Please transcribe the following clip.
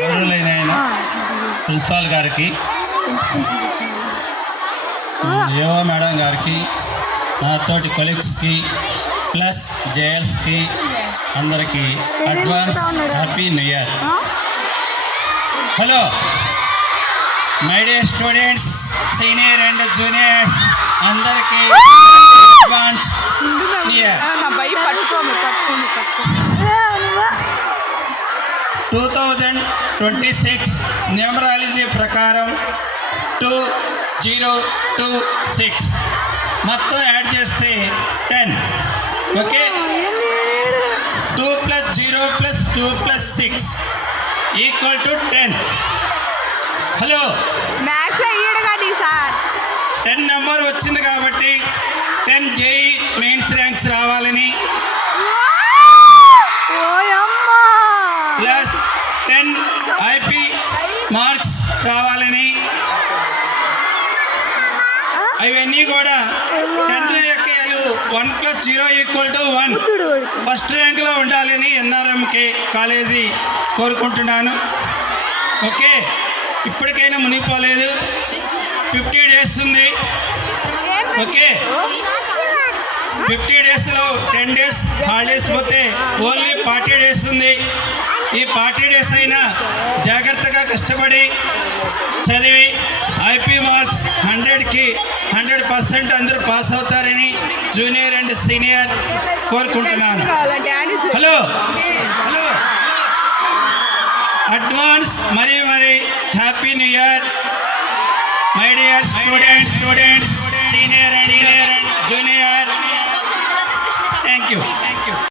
గౌరవులైన ఆయన ప్రిన్సిపాల్ గారికి, యోగా మేడం గారికి, నా తోటి కొలీగ్స్కి ప్లస్ జేఎల్స్కి అందరికీ advance happy new year. Hello my dear students, senior and juniors అందరికీ అడ్వాన్స్ న్యూ ఇయర్. 2026 న్యూమరాలజీ ప్రకారం 2026 మొత్తం యాడ్ చేస్తే 10. ఓకే, 2 + 0 + 2 + 6 = 10. హలో, 10 నెంబర్ వచ్చింది కాబట్టి 10 జేఈ మెయిన్స్ ర్యాంక్స్ రావాలని, ప్లస్ 10 ఐపీ మార్క్స్ రావాలని, అవన్నీ కూడా 10 ఎక్కేయాలు. 1 + 0 = 1 ఫస్ట్ ర్యాంక్లో ఉండాలని ఎన్ఆర్ఎంకే కాలేజీ కోరుకుంటున్నాను. ఓకే, ఇప్పటికైనా మునిగిపోలేదు. 50 డేస్ ఉంది. ఓకే, 50 డేస్లో 10 డేస్ హాలిడేస్ పోతే ఓన్లీ 40 డేస్ ఉంది. ఈ 40 డేస్ అయినా జాగ్రత్తగా కష్టపడి చదివి ఐపీ మార్క్స్ 100కి 100% అందరూ పాస్ అవుతారని జూనియర్ అండ్ సీనియర్ కోరుకుంటున్నాను. హలో హలో, అడ్వాన్స్ మరీ happy new year my dear students, senior and junior. Thank you.